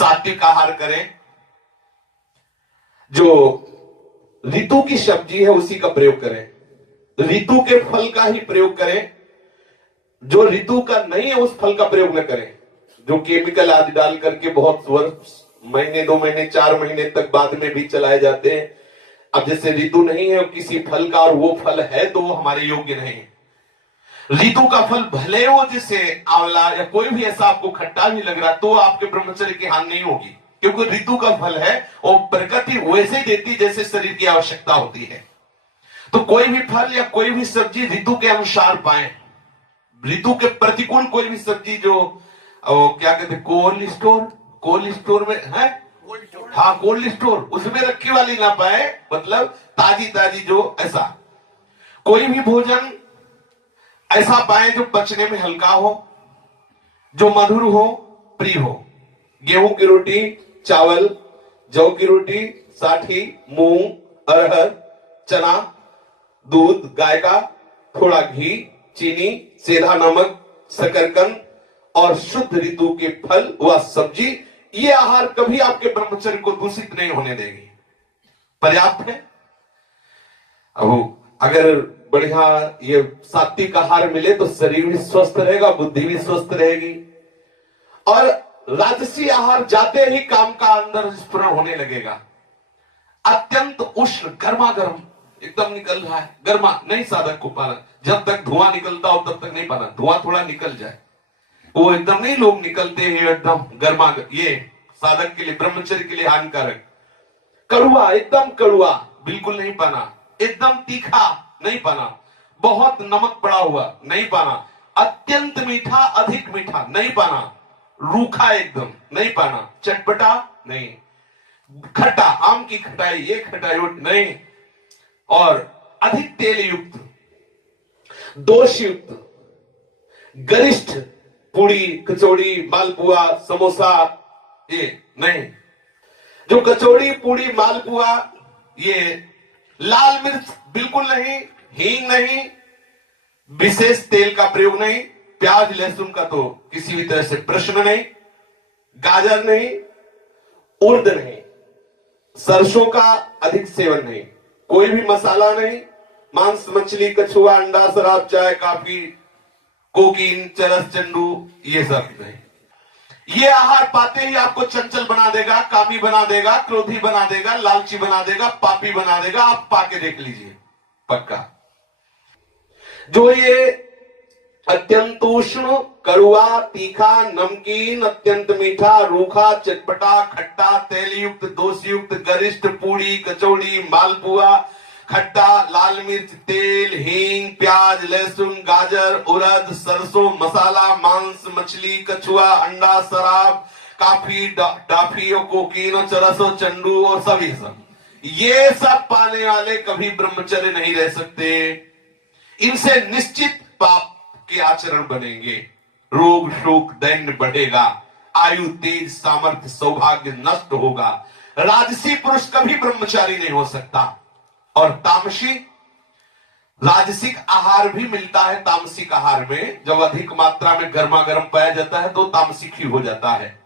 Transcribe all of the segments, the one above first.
सात्विक आहार करें, जो ऋतु की सब्जी है उसी का प्रयोग करें, ऋतु के फल का ही प्रयोग करें, जो ऋतु का नहीं है उस फल का प्रयोग न करें, जो केमिकल आदि डाल करके बहुत वर्ष, महीने 2 महीने 4 महीने तक बाद में भी चलाए जाते हैं। अब जैसे ऋतु नहीं है किसी फल का और वो फल है तो वो हमारे योग्य नहीं है। ऋतु का फल भले हो, जिससे आंवला या कोई भी ऐसा आपको खट्टा भी लग रहा तो आपके ब्रह्मचर्य की हानि नहीं होगी, क्योंकि ऋतु का फल है और प्रकृति वैसे ही देती जैसे शरीर की आवश्यकता होती है। तो कोई भी फल या कोई भी सब्जी ऋतु के अनुसार पाए। ऋतु के प्रतिकूल कोई भी सब्जी जो क्या कहते हैं कोल्ड स्टोर में है, हाँ कोल्ड स्टोर, उसमें रखी वाली ना पाए, मतलब ताजी ताजी जो ऐसा कोई भी भोजन ऐसा पाए जो पचने में हल्का हो, जो मधुर हो, प्रिय हो। गेहूं की रोटी, चावल, जौ की रोटी, साठी, मूंग, अरहर, चना, दूध गाय का, थोड़ा घी, चीनी, सेंधा नमक, शकरकंद और शुद्ध ऋतु के फल व सब्जी, ये आहार कभी आपके ब्रह्मचर्य को दूषित नहीं होने देगी, पर्याप्त है। अब अगर बढ़िया ये सात्विक आहार मिले तो शरीर भी स्वस्थ रहेगा, बुद्धि भी स्वस्थ रहेगी। और राजसी आहार जाते ही काम का अंदर स्फुरण होने लगेगा। अत्यंत उष्ण गर्मा गर्म एकदम निकल रहा है, गर्मा नहीं साधक को पाना, जब तक धुआं निकलता हो तब तक नहीं पाना, धुआं थोड़ा निकल जाए, वो एकदम नहीं लोग निकलते हैं एकदम गर्मा, ये साधक के लिए ब्रह्मचर्य के लिए हानिकारक। कड़ुआ, एकदम कड़ुआ बिल्कुल नहीं पाना, एकदम तीखा नहीं पाना, बहुत नमक पड़ा हुआ नहीं पाना, अत्यंत मीठा अधिक मीठा नहीं पाना, रूखा एकदम नहीं पाना, चटपटा नहीं, खट्टा आम की खटाई ये खटाई नहीं, और अधिक तेल युक्त, दोष युक्त, गरिष्ठ पूड़ी कचौड़ी मालपुआ समोसा ये नहीं। जो कचौड़ी पूड़ी मालपुआ, ये लाल मिर्च बिल्कुल नहीं, हींग नहीं, विशेष तेल का प्रयोग नहीं, प्याज लहसुन का तो किसी भी तरह से प्रश्न नहीं, गाजर नहीं, उर्द नहीं, सरसों का अधिक सेवन नहीं, कोई भी मसाला नहीं, मांस मछली कछुआ अंडा शराब चाय कॉफी कोकीन चरस चंडू ये सब नहीं। ये आहार पाते ही आपको चंचल बना देगा, कामी बना देगा, क्रोधी बना देगा, लालची बना देगा, पापी बना देगा। आप पाके देख लीजिए पक्का। जो ये अत्यंत उष्ण कड़ुआ तीखा नमकीन अत्यंत मीठा रूखा चटपटा खट्टा तेल युक्त दोष युक्त गरिष्ठ पूड़ी कचौड़ी मालपुआ खट्टा लाल मिर्च तेल हींग प्याज लहसुन गाजर उड़द सरसों मसाला मांस मछली कछुआ अंडा शराब काफी डाफी और कोकीन और चरस और चंडू और सभी सब, ये सब पाने वाले कभी ब्रह्मचर्य नहीं रह सकते। इनसे निश्चित पाप के आचरण बनेंगे, रोग शोक दैन्य बढ़ेगा, आयु तेज सामर्थ्य सौभाग्य नष्ट होगा। राजसी पुरुष कभी ब्रह्मचारी नहीं हो सकता। और तामसी राजसिक आहार भी मिलता है। तामसिक आहार में जब अधिक मात्रा में गर्मा गर्म पाया जाता है तो तामसिक ही हो जाता है।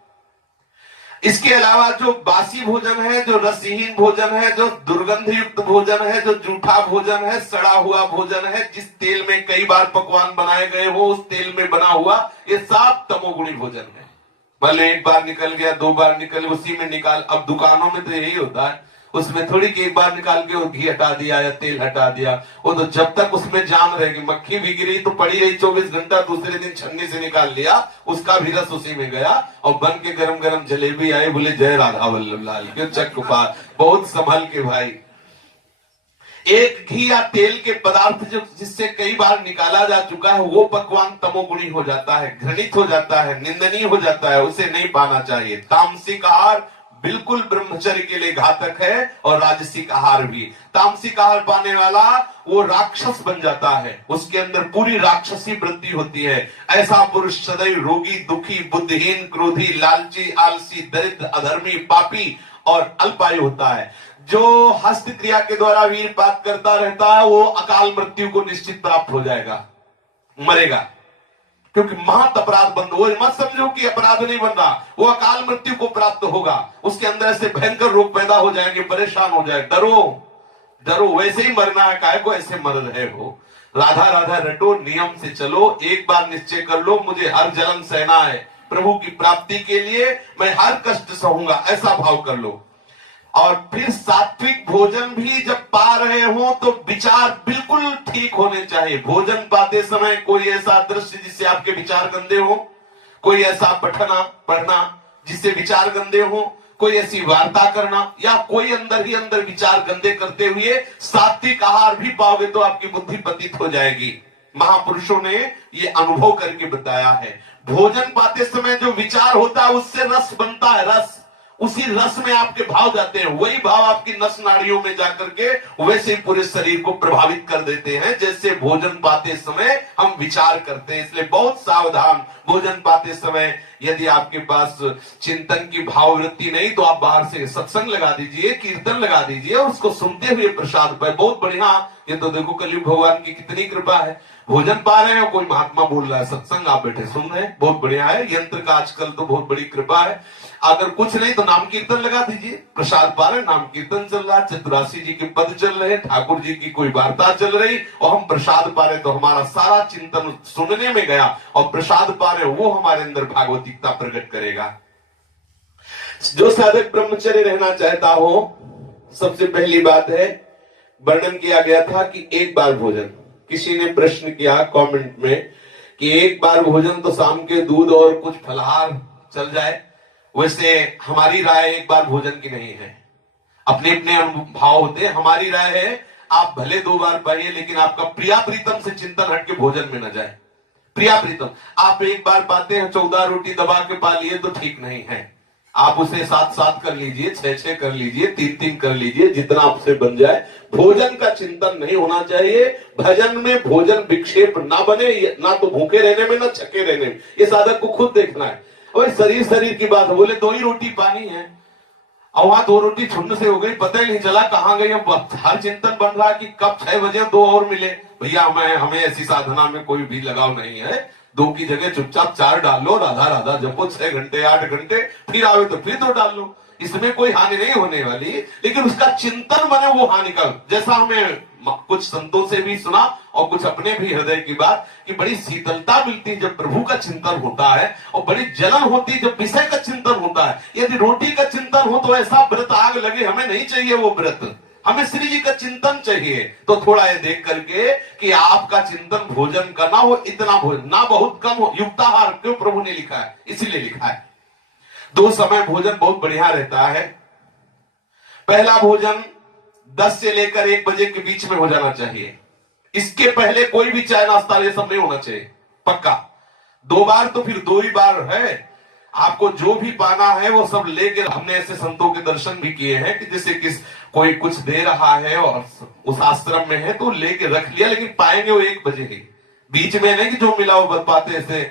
इसके अलावा जो बासी भोजन है, जो रसहीन भोजन है, जो दुर्गंध युक्त भोजन है, जो जूठा भोजन है, सड़ा हुआ भोजन है, जिस तेल में कई बार पकवान बनाए गए हो उस तेल में बना हुआ, ये सब तमोगुणी भोजन है। भले एक बार निकल गया 2 बार निकल उसी में निकाल, अब दुकानों में तो यही होता है, उसमें थोड़ी कि एक बार निकाल के वो घी हटा दिया या तेल हटा दिया, वो तो जब तक उसमें जान रहेगी, मक्खी भी गिरी तो पड़ी रही 24 घंटा, दूसरे दिन छन्नी से निकाल लिया, उसका भी रस उसी में गया और बन के गरम गरम जलेबी आई, बोले जय राधा वल्लभ लाल के चक पार, बहुत संभल के भाई। एक घी या तेल के पदार्थ जो जिससे कई बार निकाला जा चुका है वो पकवान तमोगुणी हो जाता है, घृणित हो जाता है, निंदनीय हो जाता है, उसे नहीं पाना चाहिए। तामसिक आहार बिल्कुल ब्रह्मचर्य के लिए घातक है और राजसिक आहार भी। तामसिक आहार पाने वाला वो राक्षस बन जाता है, उसके अंदर पूरी राक्षसी वृत्ति होती है। ऐसा पुरुष सदैव रोगी दुखी बुद्धिहीन क्रोधी लालची आलसी दरिद्र अधर्मी पापी और अल्पायु होता है। जो हस्त क्रिया के द्वारा वीरपात करता रहता है वो अकाल मृत्यु को निश्चित प्राप्त हो जाएगा, मरेगा। क्योंकि महत अपराध बंद, वो मत समझो कि अपराध नहीं बन रहा, वो अकाल मृत्यु को प्राप्त होगा, उसके अंदर ऐसे भयंकर रोग पैदा हो जाएंगे, परेशान हो जाए। डरो डरो, वैसे ही मरना है, काय को ऐसे मर रहे हो। राधा राधा रटो, नियम से चलो, एक बार निश्चय कर लो मुझे हर जन्म सहना है, प्रभु की प्राप्ति के लिए मैं हर कष्ट सहूंगा, ऐसा भाव कर लो। और फिर सात्विक भोजन भी जब पा रहे हो तो विचार बिल्कुल ठीक होने चाहिए। भोजन पाते समय कोई ऐसा दृश्य जिससे आपके विचार गंदे हो, कोई ऐसा पढ़ना जिससे विचार गंदे हो, कोई ऐसी वार्ता करना, या कोई अंदर ही अंदर विचार गंदे करते हुए सात्विक आहार भी पाओगे तो आपकी बुद्धि पतित हो जाएगी। महापुरुषों ने ये अनुभव करके बताया है। भोजन पाते समय जो विचार होता है उससे रस बनता है, रस, उसी रस में आपके भाव जाते हैं, वही भाव आपकी नस नाड़ियों में जाकर के वैसे ही पूरे शरीर को प्रभावित कर देते हैं जैसे भोजन पाते समय हम विचार करते हैं। इसलिए बहुत सावधान, भोजन पाते समय यदि आपके पास चिंतन की भाववृत्ति नहीं तो आप बाहर से सत्संग लगा दीजिए, कीर्तन लगा दीजिए और उसको सुनते हुए प्रसाद पाए, बहुत बढ़िया। ये तो देखो कलयुग भगवान की कितनी कृपा है, भोजन पा रहे हैं, कोई महात्मा बोल रहा है, सत्संग आप बैठे सुन रहे हैं, बहुत बढ़िया है। यंत्र का आजकल तो बहुत बड़ी कृपा है। अगर कुछ नहीं तो नाम कीर्तन लगा दीजिए, प्रसाद पा रहे, नाम कीर्तन चल रहा, चतुरासी जी के पद चल रहे, ठाकुर जी की कोई वार्ता चल रही और हम प्रसाद पा रहे, तो हमारा सारा चिंतन सुनने में गया और प्रसाद पा रहे, वो हमारे अंदर भागवतिकता प्रकट करेगा। जो साधक ब्रह्मचर्य रहना चाहता हो, सबसे पहली बात है, वर्णन किया गया था कि एक बार भोजन, किसी ने प्रश्न किया कमेंट में कि एक बार भोजन तो शाम के दूध और कुछ फलहार चल जाए, वैसे हमारी राय एक बार भोजन की नहीं है, अपने अपने भाव होते हैं। हमारी राय है आप भले 2 बार पाइए लेकिन आपका प्रिया प्रीतम से चिंतन हट के भोजन में न जाए। प्रिया प्रीतम आप एक बार पाते हैं, 14 रोटी दबा के पा लिए तो ठीक नहीं है, आप उसे 7-7 कर लीजिए, 6-6 कर लीजिए, 3-3 कर लीजिए, जितना आपसे बन जाए। भोजन का चिंतन नहीं होना चाहिए, भजन में भोजन विक्षेप ना बने, ना तो भूखे रहने में ना छके रहने में, ये साधक को खुद देखना है। और शरीर की बात, बोले 2 ही रोटी पानी है और वहां 2 रोटी छुन्न से हो गई, पता ही नहीं चला कहां गई। अब हर चिंतन बन रहा कि कब 6 बजे 2 और मिले। भैया हमें ऐसी साधना में कोई भी लगाव नहीं है, 2 की जगह चुपचाप 4 डाल लो, राधा राधा जपो 6 घंटे 8 घंटे, फिर आवे तो फिर 2 डाल लो, इसमें कोई हानि नहीं होने वाली, लेकिन उसका चिंतन बने वो हानि का। जैसा हमें कुछ संतों से भी सुना और कुछ अपने भी हृदय की बात कि बड़ी शीतलता मिलती है जब प्रभु का चिंतन होता है, और बड़ी जलन होती है जब विषय का चिंतन होता है। यदि रोटी का चिंतन हो तो ऐसा व्रत आग लगे, हमें नहीं चाहिए वो व्रत, हमें श्री जी का चिंतन चाहिए। तो थोड़ा ये देख करके कि आपका चिंतन भोजन का ना हो, इतना भोजन ना बहुत कम हो, युक्ताहार क्यों प्रभु ने लिखा है, इसीलिए लिखा है। 2 समय भोजन बहुत बढ़िया रहता है। पहला भोजन 10 से लेकर 1 बजे के बीच में हो जाना चाहिए, इसके पहले कोई भी चाय नाश्ता ये सब नहीं होना चाहिए, पक्का। 2 बार तो फिर 2 ही बार है, आपको जो भी पाना है वो सब लेके, हमने ऐसे संतों के दर्शन भी किए हैं कि जैसे कोई कुछ दे रहा है और उस आश्रम में है तो लेके रख लिया, लेकिन पाएंगे वो 1 बजे ही, बीच में नहीं कि जो मिला वो पाते ऐसे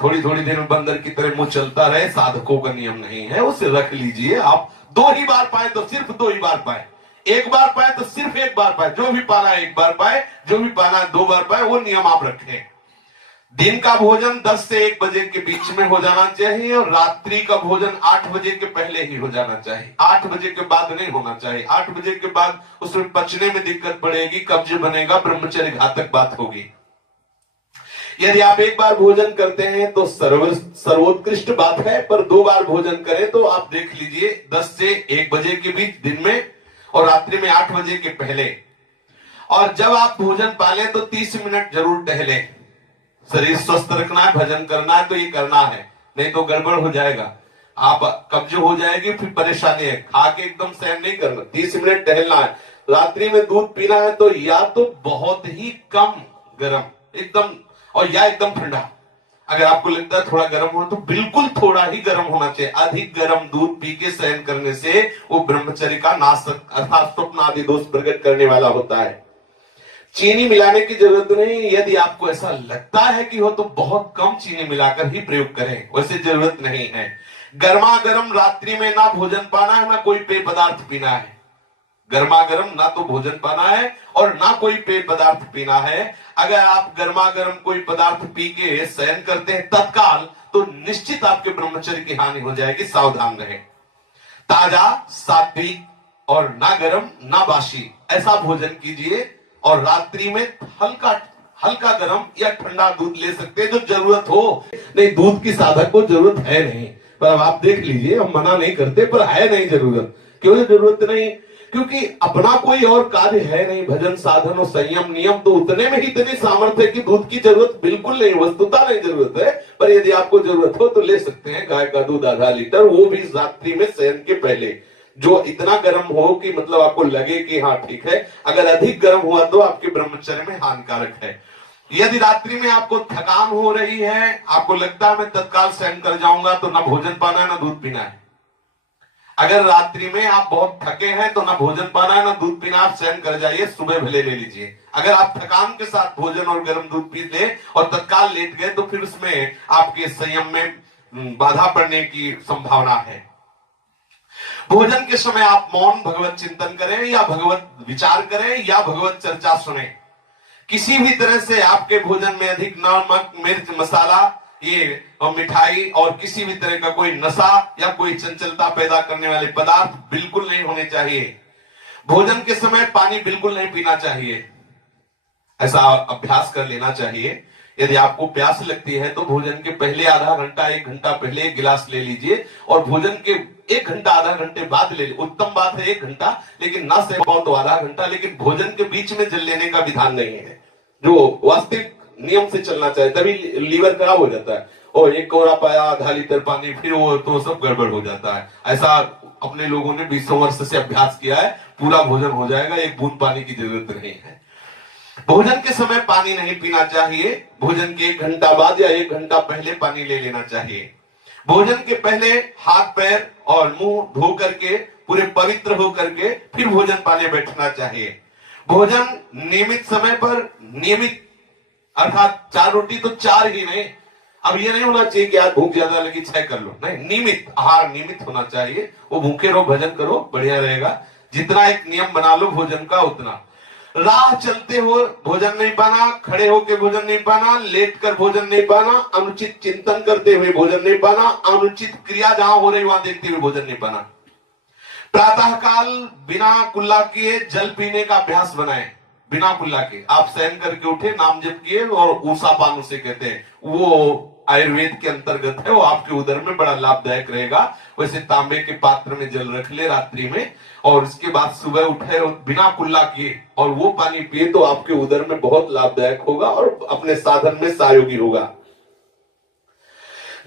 थोड़ी थोड़ी देर में बंदर की तरह मुंह चलता रहे, साधकों का नियम नहीं है, उसे रख लीजिए। आप 2 ही बार पाए तो सिर्फ 2 ही बार पाए, 1 बार पाए तो सिर्फ 1 बार पाए, जो भी पाना है 1 बार पाए, जो भी पाना है 2 बार पाए, वो नियम आप रखें। दिन का भोजन 10 से 1 बजे के बीच में हो जाना चाहिए और रात्रि का भोजन 8 बजे के पहले ही हो जाना चाहिए, 8 बजे के बाद नहीं होना चाहिए। 8 बजे के बाद उसमें पचने में दिक्कत पड़ेगी, कब्ज बनेगा, ब्रह्मचर्य घातक बात होगी। यदि आप 1 बार भोजन करते हैं तो सर्वोत्कृष्ट बात है, पर 2 बार भोजन करें तो आप देख लीजिए 10 से 1 बजे के बीच दिन में और रात्रि में 8 बजे के पहले। और जब आप भोजन पालें तो 30 मिनट जरूर टहले, शरीर स्वस्थ रखना है, भजन करना है तो ये करना है, नहीं तो गड़बड़ हो जाएगा, आप कब्ज हो जाएगी, फिर परेशानी है। खा के एकदम सहन नहीं करना, 30 मिनट टहलना है। रात्रि में दूध पीना है तो या तो बहुत ही कम गर्म एकदम, और या एकदम ठंडा। अगर आपको लगता है थोड़ा गर्म हो तो बिल्कुल थोड़ा ही गर्म होना चाहिए। अधिक गर्म दूध पी के सहन करने से वो ब्रह्मचर्य का नाश अर्थात स्वप्न आदि दोष प्रकट करने वाला होता है। चीनी मिलाने की जरूरत नहीं, यदि आपको ऐसा लगता है कि हो तो बहुत कम चीनी मिलाकर ही प्रयोग करें, वैसे जरूरत नहीं है। गर्मा गर्म रात्रि में ना भोजन पाना है ना कोई पेय पदार्थ पीना है, गर्मा गर्म ना तो भोजन पाना है और ना कोई पेय पदार्थ पीना है। अगर आप गर्मा गर्म कोई पदार्थ पी के शयन करते हैं तत्काल, तो निश्चित आपके ब्रह्मचर्य की हानि हो जाएगी, सावधान रहे। ताजा, सात्विक और ना गर्म ना बासी ऐसा भोजन कीजिए। और रात्रि में हल्का हल्का गर्म या ठंडा दूध ले सकते हैं जो जरूरत हो। नहीं, दूध की साधक को जरूरत है नहीं, पर अब आप देख लीजिए, हम मना नहीं करते, पर है नहीं जरूरत। क्यों जरूरत नहीं? क्योंकि अपना कोई और कार्य है नहीं। भजन साधन और संयम नियम तो उतने में ही इतनी सामर्थ्य है कि दूध की जरूरत बिल्कुल नहीं, वस्तुतः नहीं जरूरत है। पर यदि आपको जरूरत हो तो ले सकते हैं गाय का दूध आधा लीटर, वो भी रात्रि में शयन के पहले, जो इतना गर्म हो कि मतलब आपको लगे कि हाँ ठीक है। अगर अधिक गर्म हुआ तो आपके ब्रह्मचर्य में हानिकारक है। यदि रात्रि में आपको थकान हो रही है, आपको लगता है मैं तत्काल शयन कर जाऊंगा, तो ना भोजन पाना है ना दूध पीना है। अगर रात्रि में आप बहुत थके हैं तो ना भोजन पाना है ना दूध पीना, आप शयन कर जाइए, सुबह भले ले लीजिए। अगर आप थकान के साथ भोजन और गर्म दूध पी ले और तत्काल लेट गए, तो फिर उसमें आपके संयम में बाधा पड़ने की संभावना है। भोजन के समय आप मौन भगवत चिंतन करें या भगवत विचार करें या भगवत चर्चा सुने। किसी भी तरह से आपके भोजन में अधिक नमक, मिर्च, मसाला, ये और मिठाई और किसी भी तरह का कोई नशा या कोई चंचलता पैदा करने वाले पदार्थ बिल्कुल नहीं होने चाहिए। भोजन के समय पानी बिल्कुल नहीं पीना चाहिए, ऐसा अभ्यास कर लेना चाहिए। यदि आपको प्यास लगती है तो भोजन के पहले आधा घंटा 1 घंटा पहले 1 गिलास ले लीजिए और भोजन के 1 घंटा आधा घंटे बाद ले लीजिए। उत्तम बात है 1 घंटा, लेकिन ना से पाओ तो आधा घंटा, लेकिन भोजन के बीच में जल लेने का विधान नहीं है, जो वास्तविक नियम से चलना चाहिए। तभी लीवर खराब हो जाता है। और एक कोरा पाया आधा लीटर पानी, फिर वो तो सब गड़बड़ हो जाता है। ऐसा अपने लोगों ने 20 वर्ष से अभ्यास किया है, पूरा भोजन हो जाएगा, 1 बूंद पानी की जरूरत नहीं है। भोजन के समय पानी नहीं पीना चाहिए। भोजन के 1 घंटा बाद या 1 घंटा पहले पानी ले लेना चाहिए। भोजन के पहले हाथ पैर और मुंह धो करके पूरे पवित्र हो करके फिर भोजन पाने बैठना चाहिए। भोजन नियमित समय पर, नियमित अर्थात 4 रोटी तो 4 ही नहीं। अब ये नहीं होना चाहिए कि आज भूख ज्यादा लगी 6 कर लो, नहीं, नियमित आहार नियमित होना चाहिए। वो भूखे रहो भजन करो, बढ़िया रहेगा। जितना एक नियम बना लो भोजन का उतना। राह चलते हो भोजन नहीं पाना, खड़े होकर भोजन नहीं पाना, लेट कर भोजन नहीं पाना, अनुचित चिंतन करते हुए भोजन नहीं पाना, अनुचित क्रिया जहां हो रही वहां देखते हुए भोजन नहीं पाना। प्रातः काल बिना कुल्ला किए जल पीने का अभ्यास बनाएं। बिना कुल्ला के आप शयन करके उठे, नाम जप किए और ऊषा पान उसे कहते हैं, वो आयुर्वेद के अंतर्गत है, वो आपके उदर में बड़ा लाभदायक रहेगा। वैसे तांबे के पात्र में जल रख ले रात्रि में और उसके बाद सुबह उठे और बिना कुल्ला किए और वो पानी पिए तो आपके उदर में बहुत लाभदायक होगा और अपने साधन में सहयोगी होगा।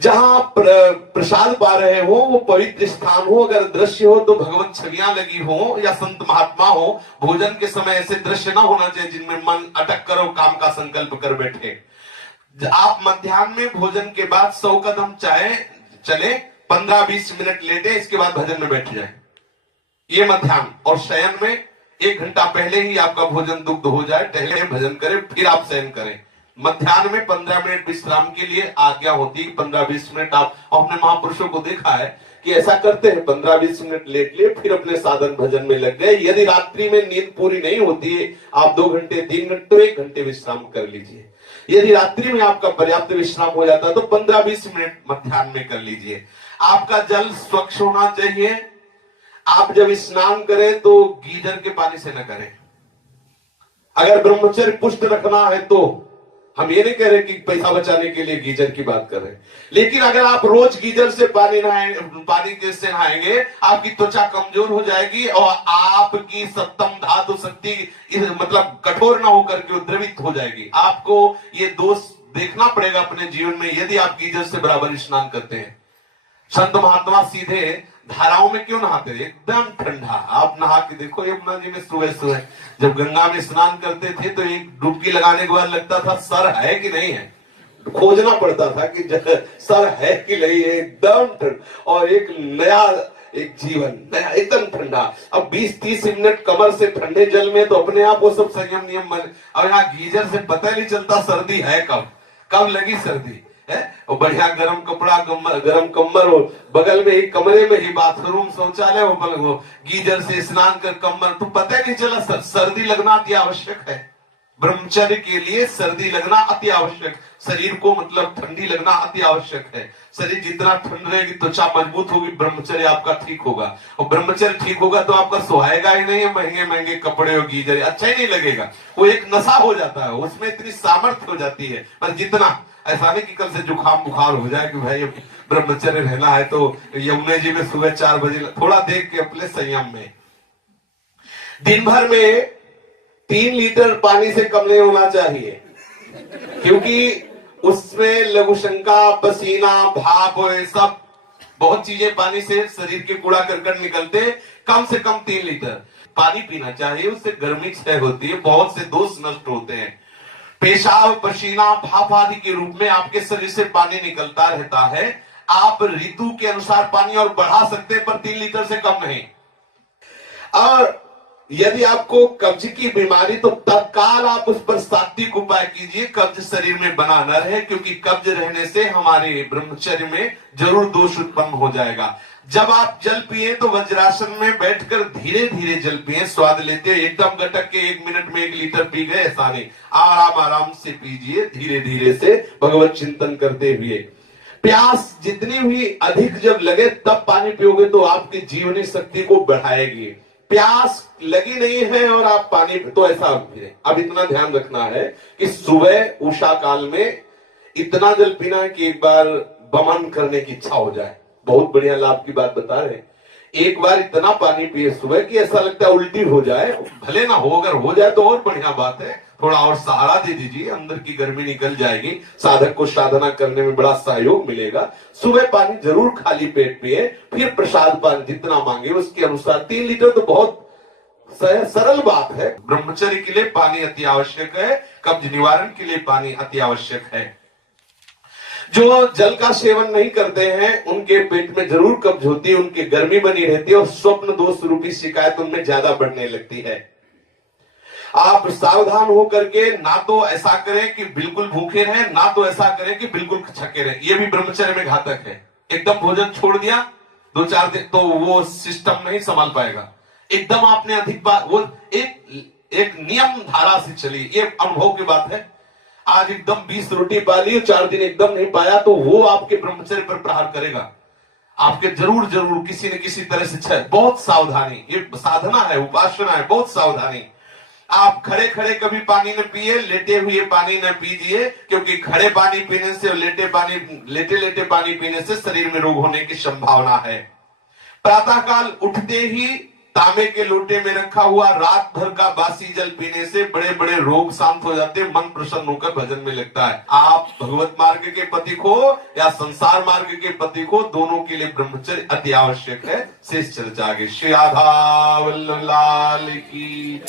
जहां प्रसाद पा रहे हो वो पवित्र स्थान हो, अगर दृश्य हो तो भगवत छवियां लगी हो या संत महात्मा हो। भोजन के समय ऐसे दृश्य ना होना चाहिए जिनमें मन अटक कर और काम का संकल्प कर बैठे। आप मध्याह्न में भोजन के बाद 100 कदम चले, 15-20 मिनट लेटे, इसके बाद भजन में बैठ जाए, ये मध्याह्न। और शयन में 1 घंटा पहले ही आपका भोजन दुग्ध हो जाए, टहले भजन करें, फिर आप शयन करें। मध्याह्न में 15 मिनट विश्राम के लिए आज्ञा होती है, 15-20 मिनट। आप अपने महापुरुषों को देखा है कि ऐसा करते हैं, 15-20 मिनट लेट लिए फिर अपने साधन भजन में लग गए। यदि रात्रि में नींद पूरी नहीं होती है, आप 2 घंटे 3 घंटे तो 1 घंटे विश्राम कर लीजिए। यदि रात्रि में आपका पर्याप्त विश्राम हो जाता है तो 15-20 मिनट मध्याह्न में कर लीजिए। आपका जल स्वच्छ होना चाहिए। आप जब स्नान करें तो गीजर के पानी से न करें। अगर ब्रह्मचर्य पुष्ट रखना है तो हम ये नहीं कह रहे कि पैसा बचाने के लिए गीजर की बात कर रहे हैं, लेकिन अगर आप रोज गीजर से पानी से नहाएंगे, आपकी त्वचा कमजोर हो जाएगी और आपकी सप्तम धातु शक्ति मतलब कठोर ना होकर के द्रवित हो जाएगी। आपको ये दोष देखना पड़ेगा अपने जीवन में यदि आप गीजर से बराबर स्नान करते हैं। संत महात्मा सीधे धाराओं में क्यों नहाते थे? एकदम ठंडा। आप नहा के देखो यमुना जी में सुबह सुबह जब गंगा में स्नान करते थे तो एक डुबकी लगाने के बाद लगता था सर है कि नहीं है, खोजना पड़ता था कि सर है कि नहीं है। एकदम ठंडा और एक नया एक जीवन नया एकदम ठंडा। अब 20-30 मिनट कमर से ठंडे जल में तो अपने आप वो सब संयम नियम बने। और यहाँ गीजर से पता नहीं चलता सर्दी है कब लगी सर्दी। है, और बढ़िया गर्म कपड़ा, गर्म कम्बल हो, बगल में ही कमरे में ही बाथरूम शौचालय हो, गीजर से स्नान कर कम्बल, तो पता नहीं चला सर्दी लगना अति आवश्यक है। ब्रह्मचर्य के लिए सर्दी लगना अति आवश्यक, शरीर को मतलब ठंडी लगना अति आवश्यक है। शरीर जितना ठंड रहेगी त्वचा मजबूत होगी, ब्रह्मचर्य आपका ठीक होगा, और ब्रह्मचर्य ठीक होगा तो आपका सुहाएगा ही नहीं, महंगे महंगे कपड़े और गीजर अच्छा ही नहीं लगेगा, वो एक नशा हो जाता है, उसमें इतनी सामर्थ्य हो जाती है। पर जितना ऐसा नहीं कि कल से जुकाम बुखार हो जाए कि भाई ब्रह्मचर्य रहना है तो यमुना जी में सुबह 4 बजे, थोड़ा देख के अपने संयम में। दिन भर में 3 लीटर पानी से कम नहीं होना चाहिए, क्योंकि उसमें लघुशंका, पसीना, भाप, सब बहुत चीजें पानी से शरीर के कूड़ा करकट निकलते। कम से कम 3 लीटर पानी पीना चाहिए, उससे गर्मी क्षय होती है, बहुत से दोष नष्ट होते हैं। पेशाब, पसीना, भाप आदि के रूप में आपके शरीर से पानी निकलता रहता है। आप ऋतु के अनुसार पानी और बढ़ा सकते हैं, पर 3 लीटर से कम नहीं। और यदि आपको कब्ज की बीमारी, तो तत्काल आप उस पर सात्विक उपाय कीजिए, कब्ज शरीर में बना न रहे, क्योंकि कब्ज रहने से हमारे ब्रह्मचर्य में जरूर दोष उत्पन्न हो जाएगा। जब आप जल पिए तो वज्रासन में बैठकर धीरे धीरे जल पिए, स्वाद लेते हैं, एकदम गटक के 1 मिनट में 1 लीटर पी गए ऐसा नहीं, आराम आराम से पीजिए, धीरे धीरे से भगवत चिंतन करते हुए। प्यास जितनी हुई अधिक जब लगे तब पानी पियोगे तो आपकी जीवनी शक्ति को बढ़ाएगी। प्यास लगी नहीं है और आप पानी, तो ऐसा अब इतना ध्यान रखना है कि सुबह उषा काल में इतना जल पीना है कि एक बार बमन करने की इच्छा हो जाए। बहुत बढ़िया लाभ की बात बता रहे हैं। एक बार इतना पानी पिए सुबह कि ऐसा लगता है उल्टी हो जाए, भले ना हो, अगर हो जाए तो और बढ़िया बात है, थोड़ा और सहारा दे दीजिए, अंदर की गर्मी निकल जाएगी, साधक को साधना करने में बड़ा सहयोग मिलेगा। सुबह पानी जरूर खाली पेट पिए, फिर प्रसाद पान जितना मांगे उसके अनुसार। 3 लीटर तो बहुत सरल बात है। ब्रह्मचर्य के लिए पानी अति आवश्यक है, कब्ज निवारण के लिए पानी अति आवश्यक है। जो जल का सेवन नहीं करते हैं उनके पेट में जरूर कब्ज होती है, उनकी गर्मी बनी रहती है, और स्वप्न दोष रूपी शिकायत उनमें ज्यादा बढ़ने लगती है। आप सावधान हो करके ना तो ऐसा करें कि बिल्कुल भूखे रहें, ना तो ऐसा करें कि बिल्कुल छके रहें, ये भी ब्रह्मचर्य में घातक है। एकदम भोजन छोड़ दिया 2-4 दिन तो वो सिस्टम नहीं संभाल पाएगा। एकदम आपने अधिक बार, वो एक नियम धारा से चली, ये अनुभव की बात है। आज एकदम 20 रोटी पा ली, 4 दिन एकदम नहीं पाया, तो वो आपके ब्रह्मचर्य पर प्रहार करेगा। आपके जरूर जरूर किसी न किसी तरह से बहुत सावधानी, ये साधना है, उपासना है, बहुत सावधानी। आप खड़े खड़े कभी पानी न पिए, लेटे हुए पानी न पीजिए, क्योंकि खड़े पानी पीने से और लेटे लेटे पानी पीने से शरीर में रोग होने की संभावना है। प्रातःकाल उठते ही तांबे के लोटे में रखा हुआ रात भर का बासी जल पीने से बड़े बड़े रोग शांत हो जाते हैं, मन प्रसन्न होकर भजन में लगता है। आप भगवत मार्ग के पति को या संसार मार्ग के पति को, दोनों के लिए ब्रह्मचर्य अति आवश्यक है। शेष चर्चा आगे। श्री राधा वल्लभ लाल की।